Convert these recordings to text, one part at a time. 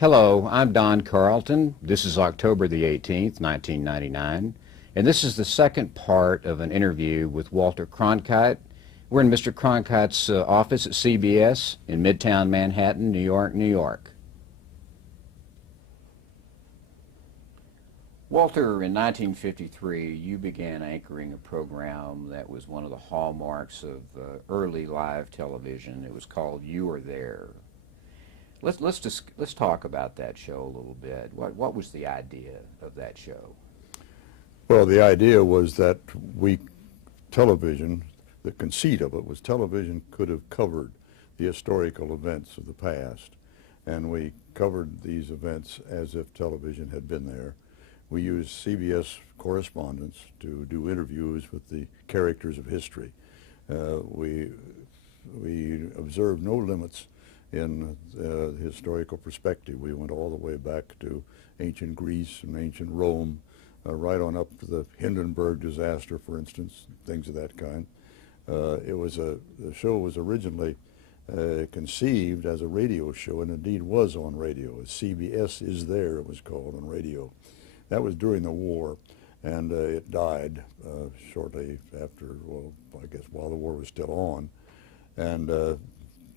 Hello, I'm Don Carlton. This is October the 18th, 1999, and this is the second part of an interview with Walter Cronkite. We're in Mr. Cronkite's office at CBS in Midtown Manhattan, New York, New York. Walter, in 1953, you began anchoring a program that was one of the hallmarks of early live television. It was called You Were There. Let's talk about that show a little bit. What was the idea of that show? Well, the idea was that television, the conceit of it was television could have covered the historical events of the past, and we covered these events as if television had been there. We used CBS correspondents to do interviews with the characters of history. We observed no limits in historical perspective. We went all the way back to ancient Greece and ancient Rome, right on up to the Hindenburg disaster, for instance, things of that kind. The show was originally conceived as a radio show, and indeed was on radio. CBS Is There, it was called on radio. That was during the war, and it died shortly after, well, I guess while the war was still on. And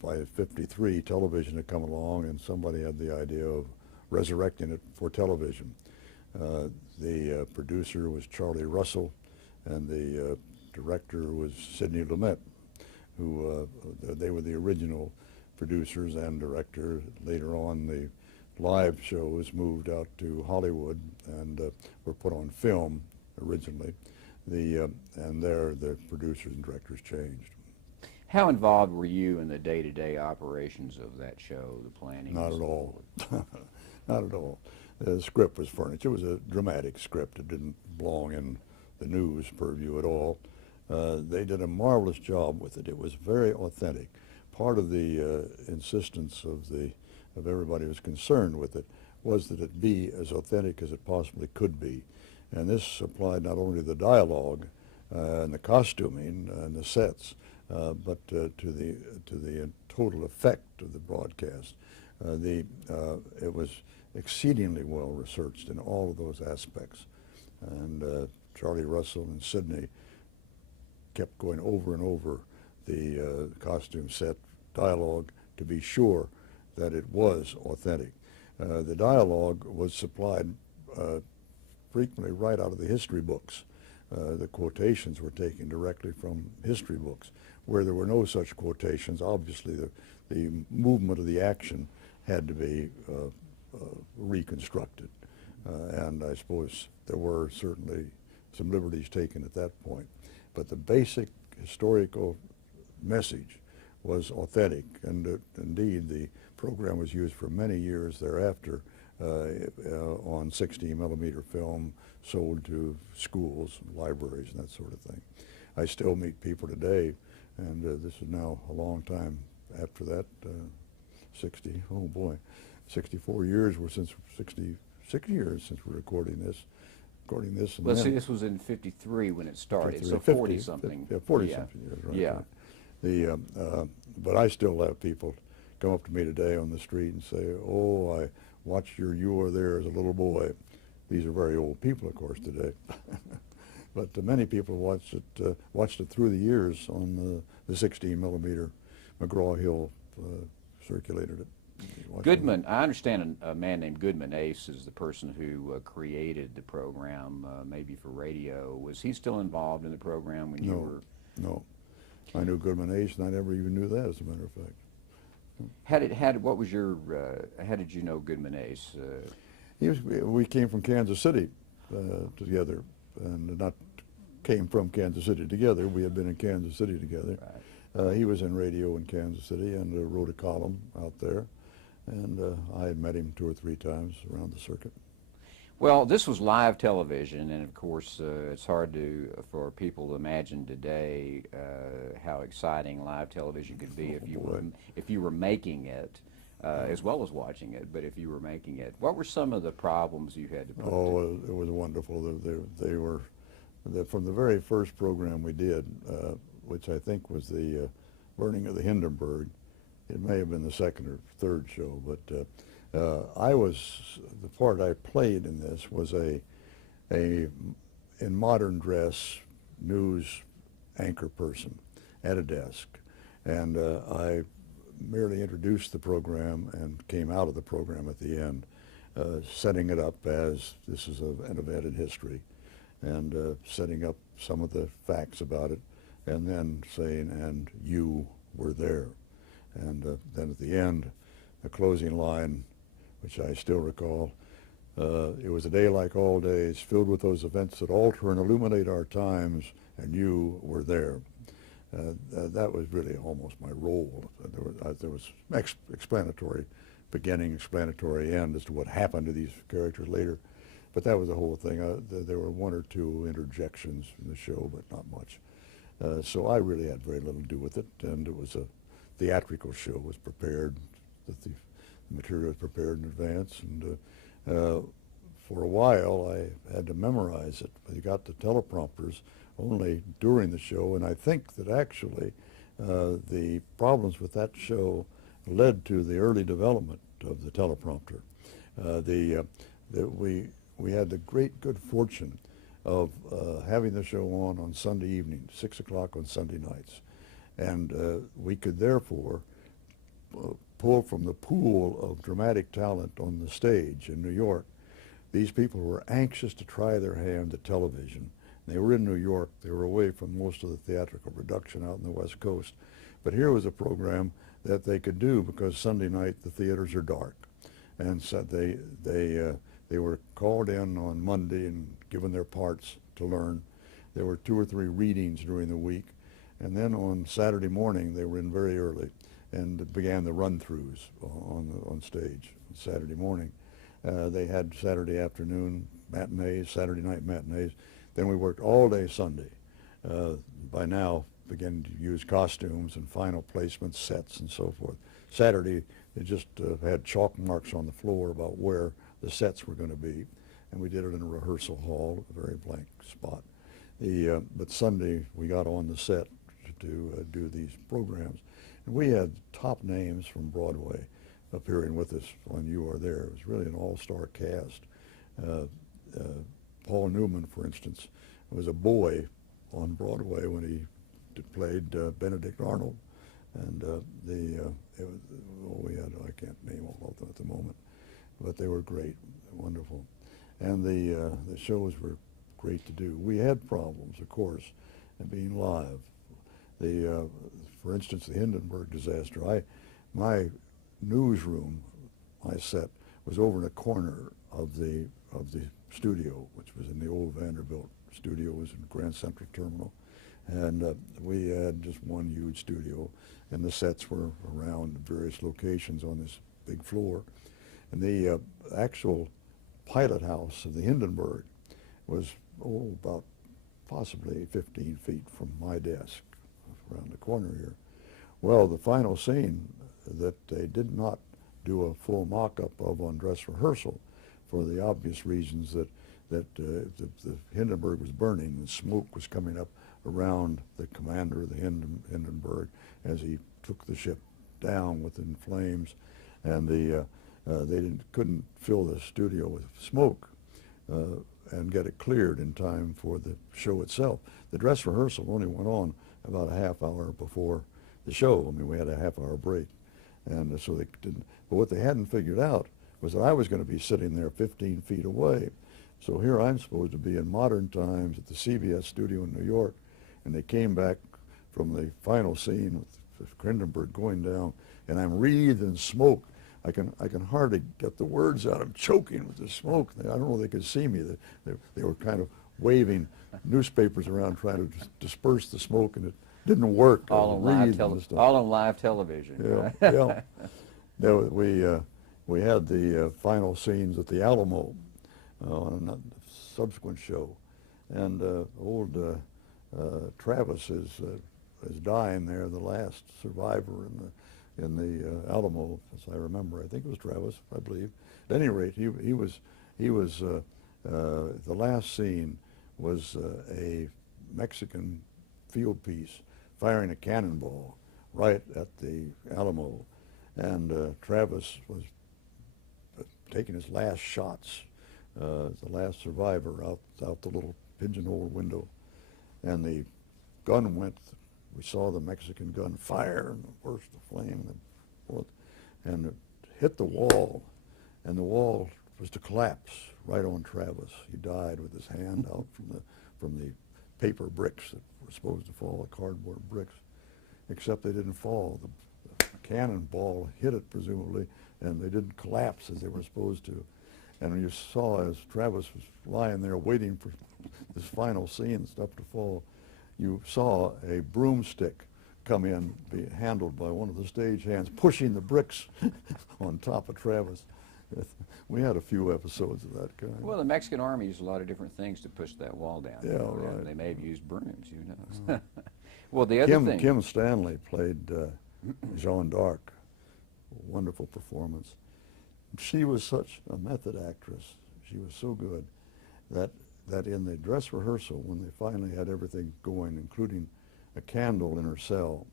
by '53, television had come along, and somebody had the idea of resurrecting it for television. The producer was Charlie Russell, and the director was Sidney Lumet, who they were the original producers and director. Later on, the live shows moved out to Hollywood and were put on film originally. And there the producers and directors changed. How involved were you in the day-to-day operations of that show, the planning? Not at all. Not at all. The script was furnished. It was a dramatic script. It didn't belong in the news purview at all. They did a marvelous job with it. It was very authentic. Part of the insistence of everybody who was concerned with it was that it be as authentic as it possibly could be. And this applied not only to the dialogue and the costuming and the sets, but to the total effect of the broadcast. It was exceedingly well researched in all of those aspects. And Charlie Russell and Sidney kept going over and over the costume set dialogue to be sure that it was authentic. The dialogue was supplied frequently right out of the history books. The quotations were taken directly from history books. Where there were no such quotations, obviously the movement of the action had to be reconstructed. And I suppose there were certainly some liberties taken at that point. But the basic historical message was authentic, and indeed the program was used for many years thereafter on 16mm film, sold to schools, libraries, and that sort of thing. I still meet people today, and this is now a long time after that, 64 years, 66 years since we're recording this. And well, see, this was in '53 when it started, so 40-something. Yeah, 40-something years, right. Yeah. Right. But I still have people come up to me today on the street and say, "Oh, I watched your You Were There as a little boy." These are very old people, of course, today. But many people watched it through the years on the 16mm. McGraw-Hill circulated it. Goodman, I understand a man named Goodman Ace is the person who created the program, maybe for radio. Was he still involved in the program when you were? No. I knew Goodman Ace, and I never even knew that, as a matter of fact. How did you know Goodman Ace? We came from Kansas City together, and not came from Kansas City together. We had been in Kansas City together. Right. He was in radio in Kansas City and wrote a column out there, and I had met him 2 or 3 times around the circuit. Well, this was live television, and of course it's hard for people to imagine today how exciting live television could be if you were making it, as well as watching it. But if you were making it, what were some of the problems you had to put? Oh, it was wonderful. They were from the very first program we did, which I think was the burning of the Hindenburg. It may have been the second or third show, but The part I played in this was in modern dress, news anchor person at a desk. And I merely introduced the program and came out of the program at the end, setting it up as this is an event in history, and setting up some of the facts about it, and then saying, and you were there. And then at the end, a closing line, which I still recall, it was a day like all days, filled with those events that alter and illuminate our times, and you were there. That was really almost my role. There was explanatory beginning, explanatory end as to what happened to these characters later. But that was the whole thing. There were one or two interjections in the show, but not much. So I really had very little to do with it, and it was a theatrical show. Was prepared, the material was prepared in advance, and for a while I had to memorize it. I got the teleprompters only during the show, and I think that actually the problems with that show led to the early development of the teleprompter. We had the great good fortune of having the show on Sunday evening, 6 o'clock on Sunday nights, and we could therefore pull from the pool of dramatic talent on the stage in New York. These people were anxious to try their hand at television. They were in New York. They were away from most of the theatrical production out in the West Coast. But here was a program that they could do because Sunday night the theaters are dark. And so they were called in on Monday and given their parts to learn. There were 2 or 3 readings during the week. And then on Saturday morning they were in very early and began the run-throughs on stage on Saturday morning. They had Saturday afternoon matinees, Saturday night matinees. Then we worked all day Sunday. By now, began to use costumes and final placements, sets, and so forth. Saturday, they just had chalk marks on the floor about where the sets were going to be, and we did it in a rehearsal hall, a very blank spot. But Sunday, we got on the set to do these programs. And we had top names from Broadway appearing with us when You Are There. It was really an all-star cast. Paul Newman, for instance, was a boy on Broadway when he played Benedict Arnold. And we had, I can't name all of them at the moment, but they were great, wonderful. And the shows were great to do. We had problems, of course, in being live. For instance, the Hindenburg disaster. My newsroom, my set, was over in a corner of the studio, which was in the old Vanderbilt studio, was in Grand Central Terminal, and we had just one huge studio, and the sets were around various locations on this big floor, and the actual pilot house of the Hindenburg was about possibly 15 feet from my desk, around the corner here. Well, the final scene that they did not do a full mock-up of on dress rehearsal, for the obvious reasons that the Hindenburg was burning and smoke was coming up around the commander of the Hindenburg as he took the ship down within flames, and they couldn't fill the studio with smoke and get it cleared in time for the show itself. The dress rehearsal only went on about a half hour before the show. I mean, we had a half-hour break, and so they didn't. But what they hadn't figured out was that I was going to be sitting there 15 feet away. So here I'm supposed to be in modern times at the CBS studio in New York, and they came back from the final scene with Hindenburg going down, and I'm wreathed in smoke. I can hardly get the words out. I'm choking with the smoke. I don't know if they could see me. They were kind of waving newspapers around trying to disperse the smoke, and it didn't work. All on live television. Yeah, right? Yeah. We had the final scenes at the Alamo on a subsequent show, and old Travis is dying there, the last survivor in the Alamo, as I remember. I think it was Travis, I believe. At any rate, he was the last scene was a Mexican field piece firing a cannonball right at the Alamo, and Travis was taking his last shots, the last survivor out the little pigeonhole window, and the gun went. We saw the Mexican gun fire and burst the flame, and the bullet, and it hit the wall, and the wall was to collapse right on Travis. He died with his hand out from the paper bricks that were supposed to fall, the cardboard bricks, except they didn't fall. The cannonball hit it presumably, and they didn't collapse as they were supposed to. And you saw as Travis was lying there waiting for this final scene stuff to fall, you saw a broomstick come in, be handled by one of the stage hands, pushing the bricks on top of Travis. We had a few episodes of that kind. Well, the Mexican army used a lot of different things to push that wall down. Yeah, right. They may have used brooms, who knows. Well, the other thing... Kim Stanley played Jeanne d'Arc. Wonderful performance. She was such a method actress. She was so good that in the dress rehearsal, when they finally had everything going, including a candle in her cell,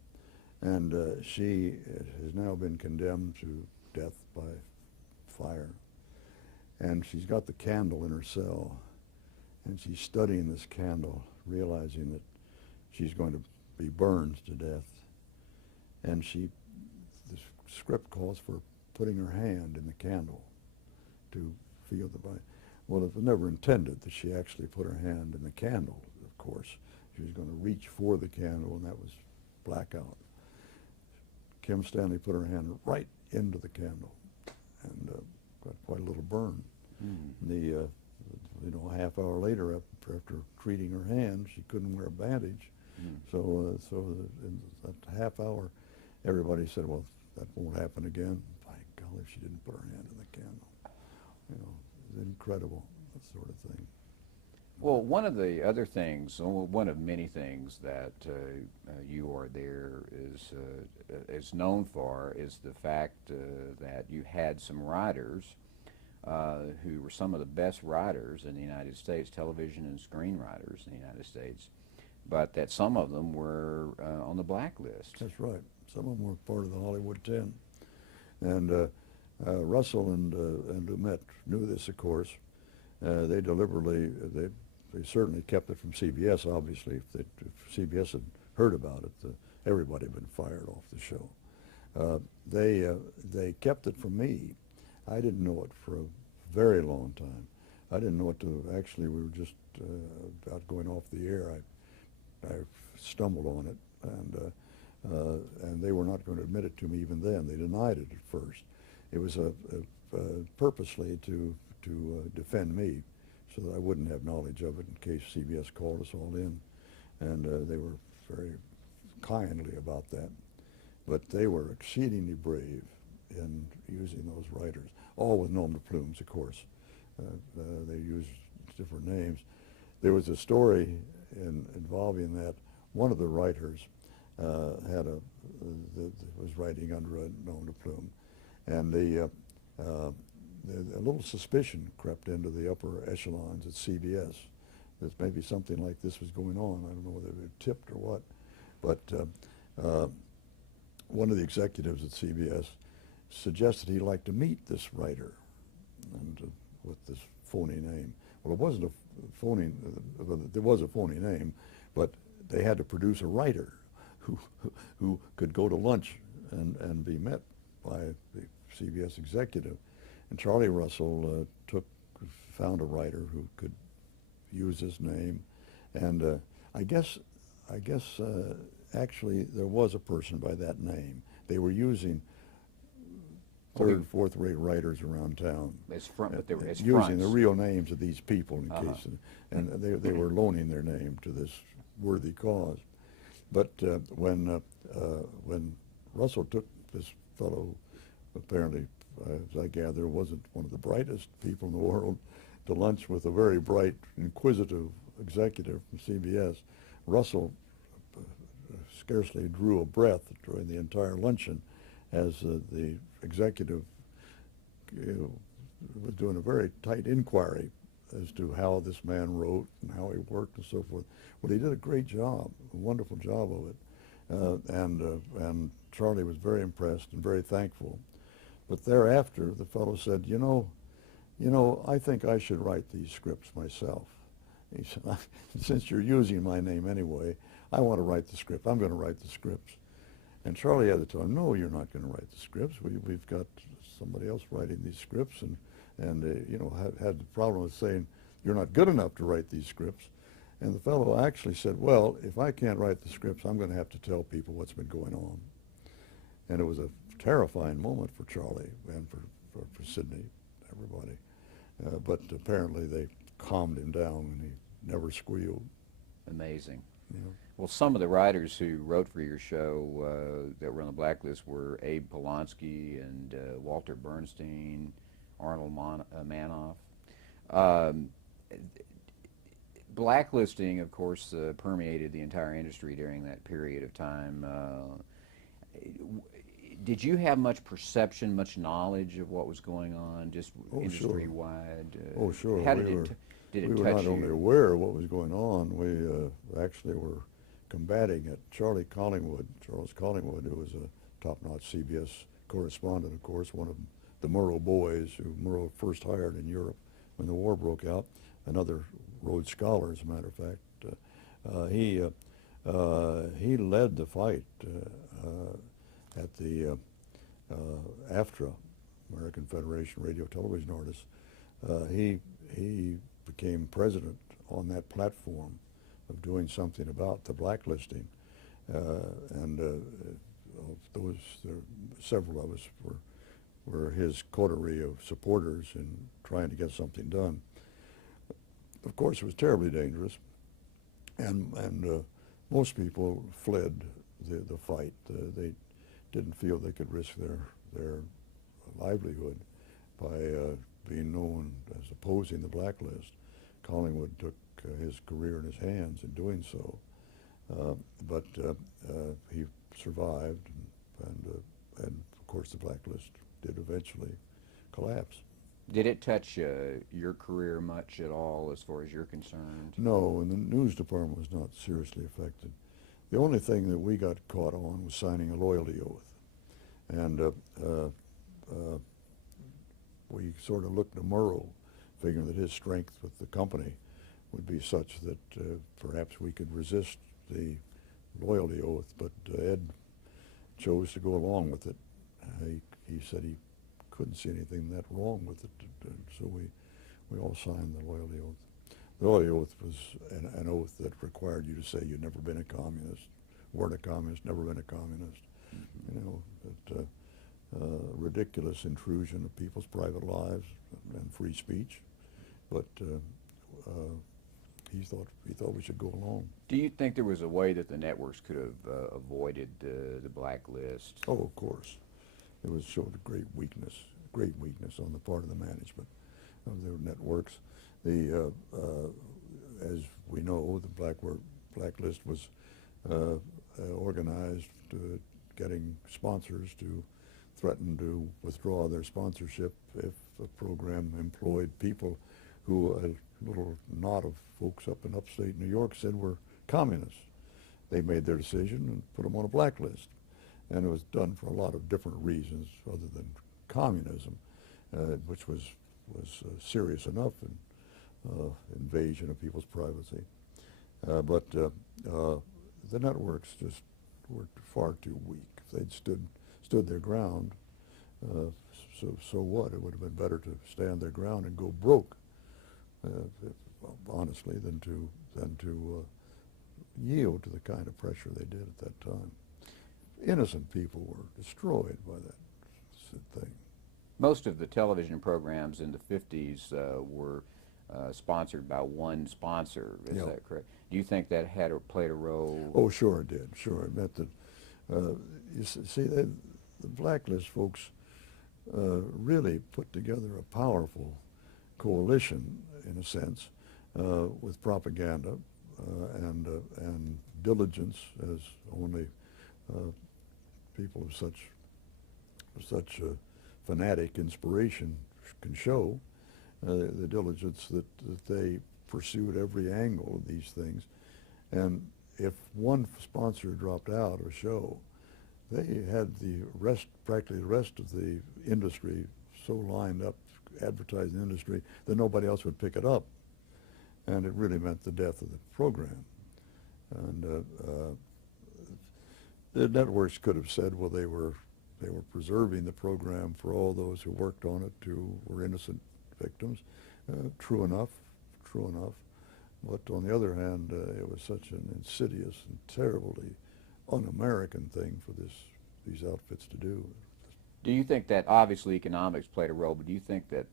and she has now been condemned to death by fire, and she's got the candle in her cell, and she's studying this candle, realizing that she's going to be burned to death, and the script calls for putting her hand in the candle to feel the fire. Well, it was never intended that she actually put her hand in the candle, of course. She was going to reach for the candle, and that was blackout. Kim Stanley put her hand right into the candle and got quite a little burn. A half hour later, after treating her hand, she couldn't wear a bandage. So in that half hour, everybody said, well, that won't happen again. By golly, she didn't put her hand in the candle. It's incredible, that sort of thing. Well, one of the other things, one of many things that you are there is known for is the fact that you had some writers who were some of the best writers in the United States, television and screenwriters in the United States, but that some of them were on the blacklist. That's right. Some of them were part of the Hollywood 10. And Russell and Lumet knew this, of course. They deliberately, they certainly kept it from CBS, obviously. If CBS had heard about it, everybody had been fired off the show. They kept it from me. I didn't know it for a very long time. I didn't know it till actually we were just about going off the air. I stumbled on it, and they were not going to admit it to me even then. They denied it at first. It was purposely to defend me, so that I wouldn't have knowledge of it in case CBS called us all in, and they were very kindly about that. But they were exceedingly brave in using those writers, all with nom de plumes, of course. They used different names. There was a story involving that one of the writers was writing under a nom de plume, and a little suspicion crept into the upper echelons at CBS that maybe something like this was going on. I don't know whether they were tipped or what, but one of the executives at CBS suggested he'd like to meet this writer and with this phony name. Well, it wasn't a phony, there was a phony name, but they had to produce a writer who could go to lunch and be met by the CBS executive. And Charlie Russell found a writer who could use his name, and I guess actually there was a person by that name. They were using third, fourth-rate writers around town, using the real names of these people in case, and they were loaning their name to this worthy cause. But when Russell took this fellow, apparently, as I gather, wasn't one of the brightest people in the world, to lunch with a very bright, inquisitive executive from CBS, Russell scarcely drew a breath during the entire luncheon as the executive was doing a very tight inquiry as to how this man wrote and how he worked and so forth. Well, he did a great job, a wonderful job of it, and Charlie was very impressed and very thankful. But thereafter, the fellow said, you know, you know, I think I should write these scripts myself. He said, since you're using my name anyway, I want to write the script. I'm going to write the scripts. And Charlie had to tell him, no, you're not going to write the scripts. We've got somebody else writing these scripts, and you know, had the problem with saying, you're not good enough to write these scripts. And the fellow actually said, well, if I can't write the scripts, I'm going to have to tell people what's been going on. And it was a terrifying moment for Charlie and for Sidney, everybody. But apparently they calmed him down and he never squealed. Amazing. You know. Well, some of the writers who wrote for your show that were on the blacklist were Abe Polanski and Walter Bernstein, Arnold Manoff. Blacklisting, of course, permeated the entire industry during that period of time. Did you have much perception, much knowledge of what was going on, just industry-wide? Oh, sure. How did it touch you? We were not only aware of what was going on, we actually were combating it. Charles Collingwood, who was a top-notch CBS correspondent, of course, one of the Murrow boys who Murrow first hired in Europe when the war broke out, another Rhodes Scholar, as a matter of fact. He led the fight at the AFTRA, American Federation of Radio Television Artists. He became president on that platform of doing something about the blacklisting, and several of us were his coterie of supporters in trying to get something done. Of course, it was terribly dangerous, and most people fled the fight. They didn't feel they could risk their livelihood by being known as opposing the blacklist. Collingwood took his career in his hands in doing so, but he survived, and of course the blacklist did eventually collapse. Did it touch your career much at all, as far as you're concerned? No, and the news department was not seriously affected. The only thing that we got caught on was signing a loyalty oath, and we sort of looked to Murrow, figuring that his strength with the company would be such that perhaps we could resist the loyalty oath, but Ed chose to go along with it. He said he couldn't see anything that wrong with it, so we all signed the loyalty oath. The loyalty oath was an oath that required you to say you'd never been a communist, weren't a communist, never been a communist. Mm-hmm. You know, but ridiculous intrusion of people's private lives and free speech, but he thought we should go along. Do you think there was a way that the networks could have avoided the blacklist? Oh, of course. It was showed a great weakness on the part of the management of their networks. As we know, the blacklist was organized, getting sponsors to threaten to withdraw their sponsorship if the program employed people who a little knot of folks up in upstate New York said were communists. They made their decision and put them on a blacklist. And it was done for a lot of different reasons other than communism, which was serious enough in invasion of people's privacy. But the networks just were far too weak. If they'd stood their ground, so what? It would have been better to stand their ground and go broke, honestly, than to yield to the kind of pressure they did at that time. Innocent people were destroyed by that thing. Most of the television programs in the 50s were sponsored by one sponsor. Is that correct? Do you think that played a role? Oh, sure it did. Sure, it meant that you see, the blacklist folks really put together a powerful coalition, in a sense, with propaganda and diligence, as only people of such fanatic inspiration can show, the diligence that they pursued every angle of these things. And if one sponsor dropped out of a show, they had practically the rest of the industry so lined up advertising industry, that nobody else would pick it up. And it really meant the death of the program. And the networks could have said, well, they were preserving the program for all those who worked on it who were innocent victims. True enough, true enough. But on the other hand, it was such an insidious and terribly un-American thing for these outfits to do. Do you think that obviously economics played a role, but do you think that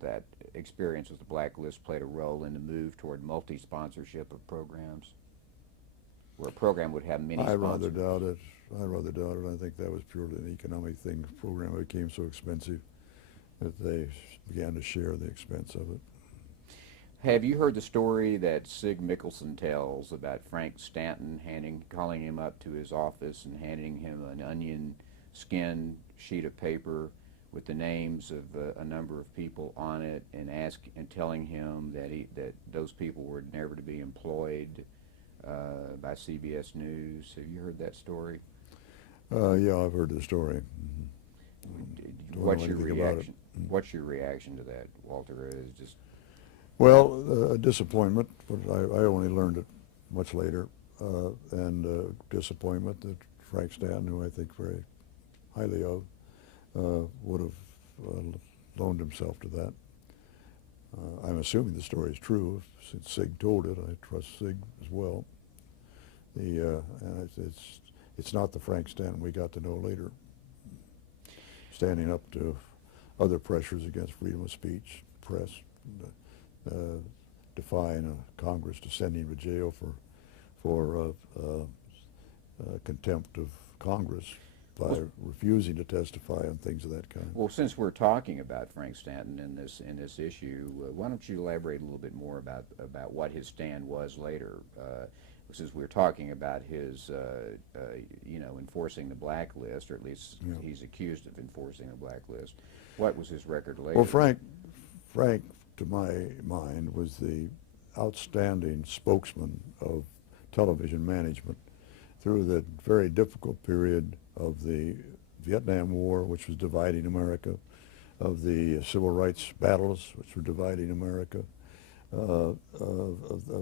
that experience with the blacklist played a role in the move toward multi-sponsorship of programs, where a program would have many sponsors? I rather doubt it. I rather doubt it. I think that was purely an economic thing. The program became so expensive that they began to share the expense of it. Have you heard the story that Sig Mickelson tells about Frank Stanton calling him up to his office and handing him an onion skin sheet of paper with the names of a number of people on it, and telling him that those people were never to be employed by CBS News? Have you heard that story? Yeah, I've heard the story. What's your reaction? What's your reaction to that, Walter? Is just well, a disappointment, but I only learned it much later, and disappointment that Frank Stanton, who I think very highly of, would have loaned himself to that. I'm assuming the story is true. Since Sig told it, I trust Sig as well. And it's not the Frank Stanton we got to know later, standing up to other pressures against freedom of speech, press, defying a Congress to send him to jail for contempt of Congress by refusing to testify on things of that kind. Well, since we're talking about Frank Stanton in this issue, why don't you elaborate a little bit more about what his stand was later? Since we're talking about his, enforcing the blacklist, or at least he's accused of enforcing a blacklist. What was his record later? Well, Frank, to my mind, was the outstanding spokesman of television management through the very difficult period of the Vietnam War, which was dividing America, of the civil rights battles, which were dividing America, of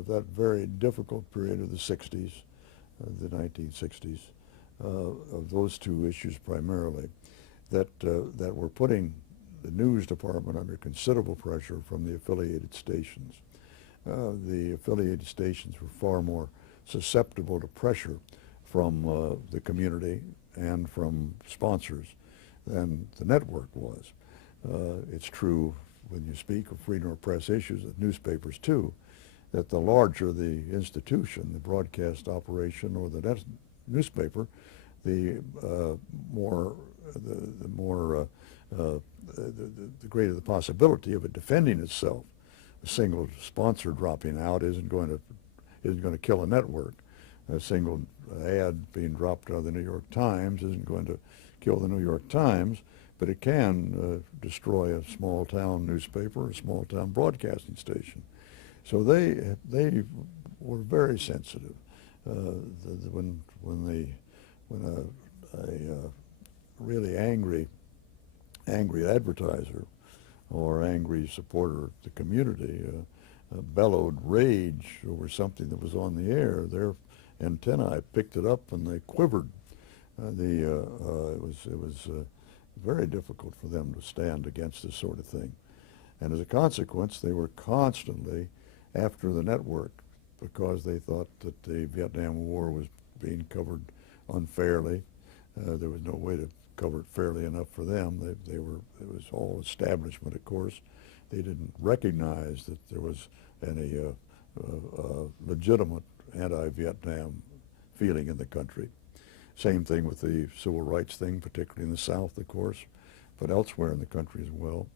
that very difficult period of the 60s, the 1960s, of those two issues primarily, that were putting the news department under considerable pressure from the affiliated stations. The affiliated stations were far more susceptible to pressure from the community and from sponsors than the network was. It's true when you speak of freedom of press issues at newspapers too, that the larger the institution, the broadcast operation or the newspaper, the greater the possibility of it defending itself. A single sponsor dropping out isn't going to kill a network. A single ad being dropped out of the New York Times isn't going to kill the New York Times, but it can destroy a small town newspaper, a small town broadcasting station. So they were very sensitive. When a really angry advertiser or angry supporter of the community bellowed rage over something that was on the air, their antennae picked it up and they quivered. It was very difficult for them to stand against this sort of thing. And as a consequence, they were constantly after the network because they thought that the Vietnam War was being covered unfairly. There was no way to cover it fairly enough for them. It was all establishment, of course. They didn't recognize that there was any legitimate anti-Vietnam feeling in the country. Same thing with the civil rights thing, particularly in the South, of course, but elsewhere in the country as well.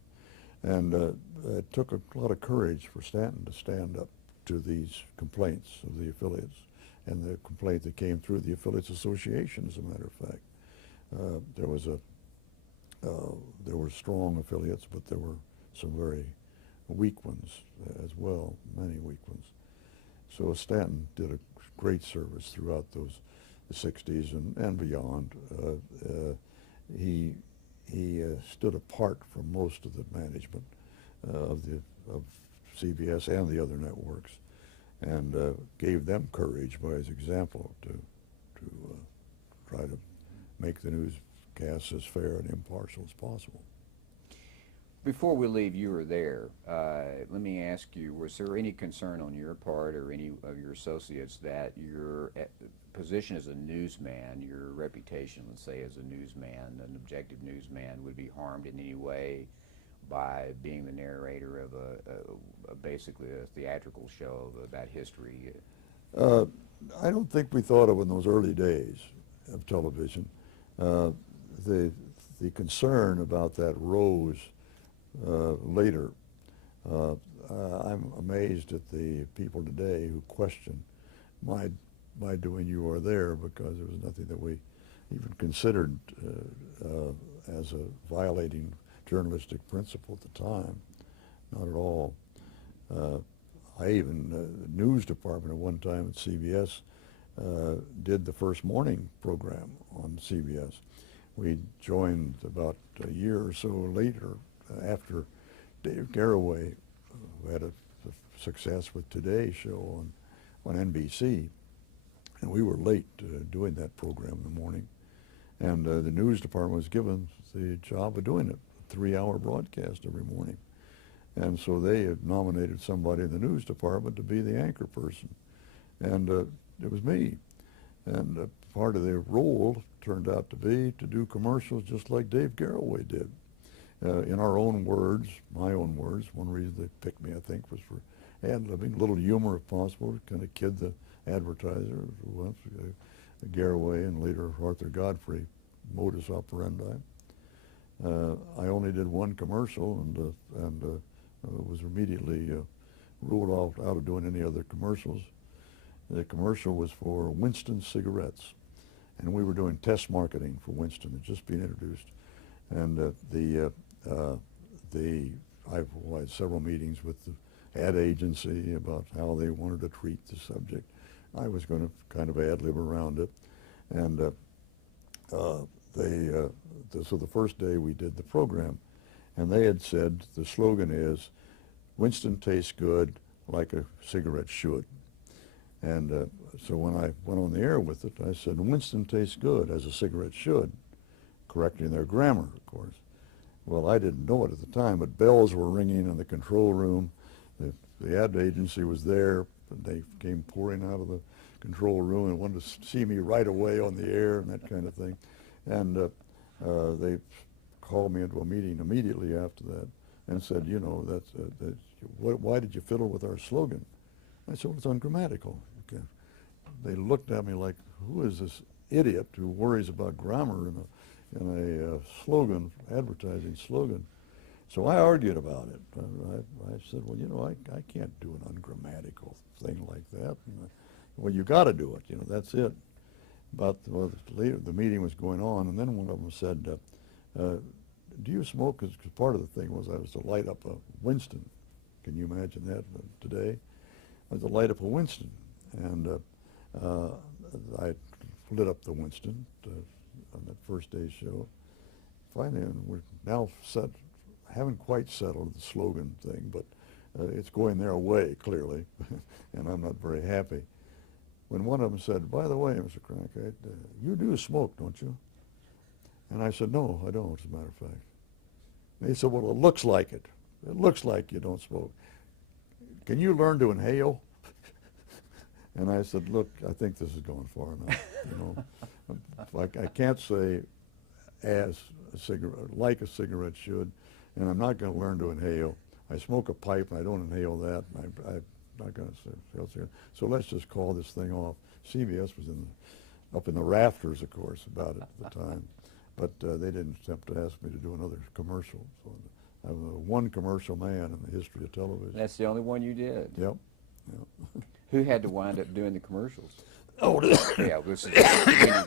And it took a lot of courage for Stanton to stand up to these complaints of the affiliates, and the complaint that came through the Affiliates Association, as a matter of fact. There were strong affiliates, but there were some very weak ones as well, many weak ones. So Stanton did a great service throughout the 60s and beyond. He he stood apart from most of the management of CBS and the other networks, and gave them courage by his example to try to make the newscasts as fair and impartial as possible. Before we leave, you were there. Let me ask you, was there any concern on your part or any of your associates that your position as a newsman, your reputation, let's say, as a newsman, an objective newsman, would be harmed in any way by being the narrator of basically a theatrical show about history? I don't think we thought of in those early days of television. The concern about that rose later. I'm amazed at the people today who question my doing you are there, because there was nothing that we even considered as a violating journalistic principle at the time. Not at all. I even, the news department at one time at CBS did the first morning program on CBS. We joined about a year or so later after Dave Garroway had a success with Today's show on NBC, and we were late doing that program in the morning, and the news department was given the job of doing it, a 3-hour broadcast every morning. And so they had nominated somebody in the news department to be the anchor person, and it was me. And part of their role turned out to be to do commercials just like Dave Garroway did. In our own words, my own words, one reason they picked me, I think, was for ad-libbing, a little humor if possible, to kind of kid the advertiser, once Garroway and later Arthur Godfrey modus operandi. I only did one commercial and was immediately ruled out of doing any other commercials. The commercial was for Winston cigarettes, and we were doing test marketing for Winston. It just been introduced, and I had several meetings with the ad agency about how they wanted to treat the subject. I was going to kind of ad-lib around it, and so the first day we did the program, and they had said the slogan is, "Winston tastes good like a cigarette should." And so when I went on the air with it, I said, "Winston tastes good as a cigarette should," correcting their grammar, of course. Well, I didn't know it at the time, but bells were ringing in the control room. The ad agency was there, and they came pouring out of the control room and wanted to see me right away on the air and that kind of thing. And they called me into a meeting immediately after that and said, you know, why did you fiddle with our slogan? I said, well, it's ungrammatical. Okay. They looked at me like, who is this idiot who worries about grammar in a slogan, advertising slogan? So I argued about it. I said, well, you know, I can't do an ungrammatical thing like that. Well, you got to do it. You know, that's it. But later the meeting was going on, and then one of them said, do you smoke? Because part of the thing was I was to light up a Winston. Can you imagine that today? I was to light up a Winston. And I lit up the Winston on that first day's show. Finally, and we're now haven't quite settled the slogan thing, but it's going their way, clearly, and I'm not very happy. When one of them said, by the way, Mr. Cronkite, you do smoke, don't you? And I said, no, I don't, as a matter of fact. And they said, well, it looks like it. It looks like you don't smoke. Can you learn to inhale? And I said, look, I think this is going far enough. You know, I can't say as a cigarette, like a cigarette should, and I'm not going to learn to inhale. I smoke a pipe, and I don't inhale that. And I'm not going to inhale cigarette. So let's just call this thing off. CBS was up in the rafters, of course, about it at the time, but they didn't attempt to ask me to do another commercial. So I'm a one commercial man in the history of television. That's the only one you did? Yep. Yep. Who had to wind up doing the commercials? Oh, yeah, this is